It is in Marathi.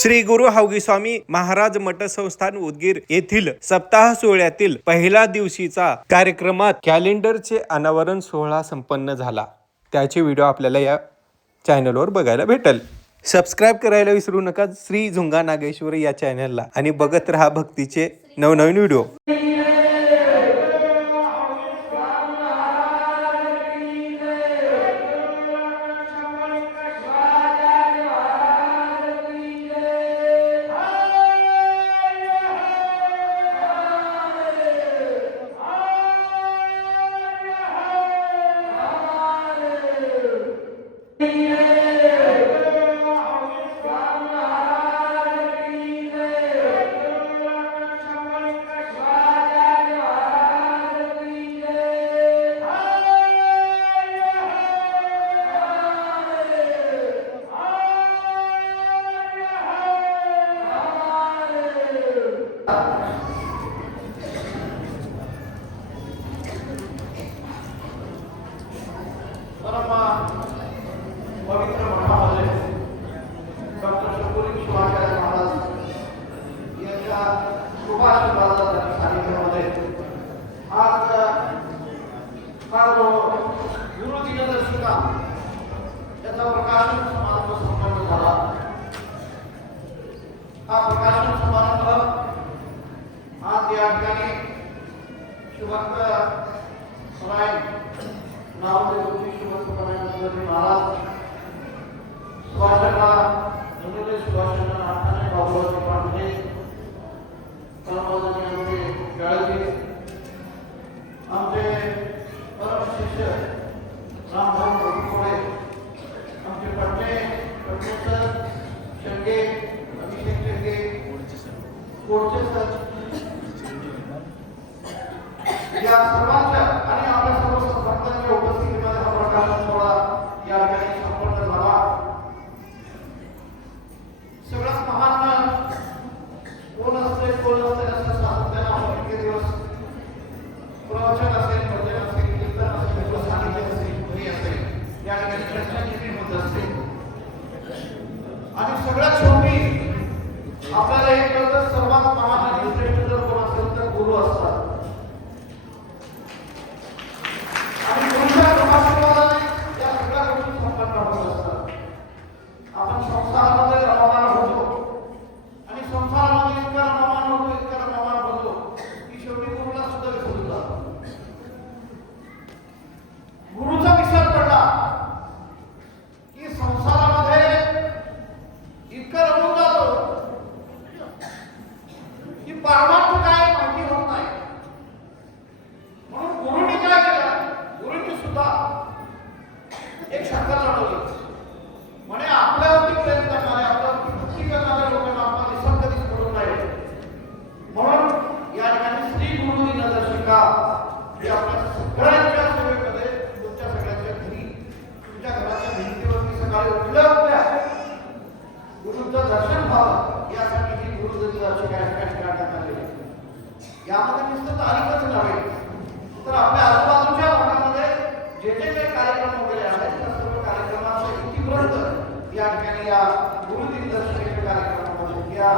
श्री गुरु हौगी स्वामी महाराज मठ संस्थान उदगीर येथील सप्ताह सोहळ्यातील पहिल्या दिवशीचा कार्यक्रमात कॅलेंडरचे अनावरण सोहळा संपन्न झाला. त्याचे व्हिडिओ आपल्याला या चॅनलवर बघायला भेटेल. सबस्क्राइब करायला विसरू नका श्री झुंगा नागेश्वर या चॅनलला आणि बघत रहा भक्तीचे नवनवीन व्हिडिओ. पवित्र मठामध्ये डॉक्टर शंभूजी शिवाचार्य महाराज यांच्या शुभाशीर्वादाच्या सानिध्यामध्ये आज हा जो गुरुदिनदर्शिका याचा प्रकाशन समारंभ संपन्न झाला. हा प्रकाशन समारंभ आज या ठिकाणी शुभक्त सराय नावदेव महाराज सुभाषचंद्र नंदुरे सुभाषचंद्र नाथाने बाबूराव पांढरे परमपूज्य आमचे गळगी आमचे परम शिष्य रामभाऊ प्रभुकोळे आमचे पट्टे सर शेंगे अभिषेक शेंगे कोडचे सर या सर्वांच्या आणि आपल्या सर्व भक्तांच्या उपस्थितीमध्ये हा प्रकाशन सोहळा या ठिकाणी संपन्न झाला. सगळ्यात महान कोण असते असं सातत्याने आपण इतके दिवस प्रवचन असेल, भजन असेल, कीर्तन असेल, सानिध्य असेल, ध्वनी असेल, या ठिकाणी चर्चा नेहमी होत असते. आणि सगळ्यात शेवटी आपल्याला हे कळतं सर्वात महान आणि श्रेष्ठ जर कोण असेल तर गुरु असतात. आपण संसारामध्ये रममाण होतो आणि संसारामध्ये इतका रममाण होतो की शेवटी गुरुला सुद्धा विसरून जातो. गुरुचा विसर पडला की संसारामध्ये इतकं रमून जातो की परमार्थ काय माहिती होत नाही. म्हणून गुरुने काय केलं, गुरुने सुद्धा एक शंका लढवली. म्हणे आपल्यावरती प्रेम करणारे, आपल्यावरती भक्ती करणाऱ्या लोकांना आपण विसर कधीच पडू नये. म्हणून या ठिकाणी श्री गुरु दिनदर्शिका ही आपल्या सगळ्यांच्या सेवेमध्ये, तुमच्या सगळ्यांच्या घरी, तुमच्या घराच्या भिंतीवरती सकाळी उठल्या गुरुचं दर्शन व्हावं यासाठी ही गुरु दिनदर्शिका या ठिकाणी काढण्यात आली. यामध्ये नुसतं तारीखच नव्हे तर आपल्या आजूबाजूच्या भागामध्ये जे काही कार्यक्रम वगैरे आहेत त्या सर्व कार्यक्रमाचे इतिवृत्त या ठिकाणी या गुरु दिनदर्शिकेच्या कार्यक्रमामध्ये या